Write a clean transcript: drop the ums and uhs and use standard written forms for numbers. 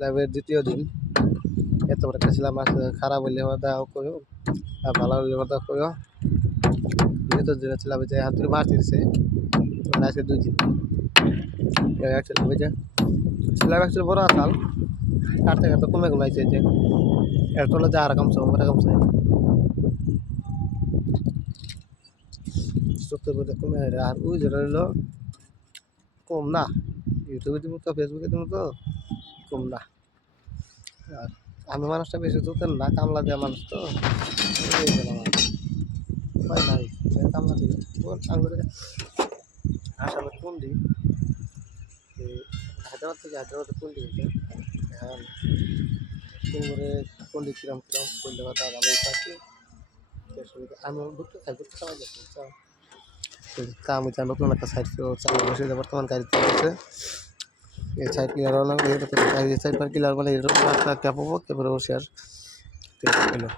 লাইভের দ্বিতীয় দিন এত বড় একটা ছিলাম আজকে খারাপ হইলে দাও করো আর ভালো হইলে দাও করো দ্বিতীয় দিনে ছিলাম যে হাতুড়ি মারতেছে আজকে 2 দিন ছিলাম ওই যে ছিলাম অ্যাকচুয়ালি বড় আসাল কাটতে কাটতে কমে কমাইছে যে এর তোলা যা রকমছে সত্যি বলতে কমে আর ওই যেটা হলো কম না ইউটিউবে দিব তো ফেসবুকে দিব তো কম না আর আমি মানুষটা বেশি তুলতেন না কামলা দেওয়া মানুষ তো উপায় নাই কামলা দিয়ে আঙুরে আসামে কুন্ডি হায়দ্রাবাদ থেকে হায়দ্রাবাদে কুন্ডি হয়েছে এখন কুমড়ে কুন্ডি কিরম কিরম কুন্ডি কথা ভালো থাকে আমি ঘুরতে খাই ঘুরতে চালাই যাচ্ছি কাম হচ্ছে নতুন একটা সাইড চালু বসে বর্তমান গাড়িতে আছে এই সাইড ক্লিয়ার হলো এই সাইড ক্লিয়ার মানে ক্যাপ হবো তারপরে বসে আর ঠিক হলো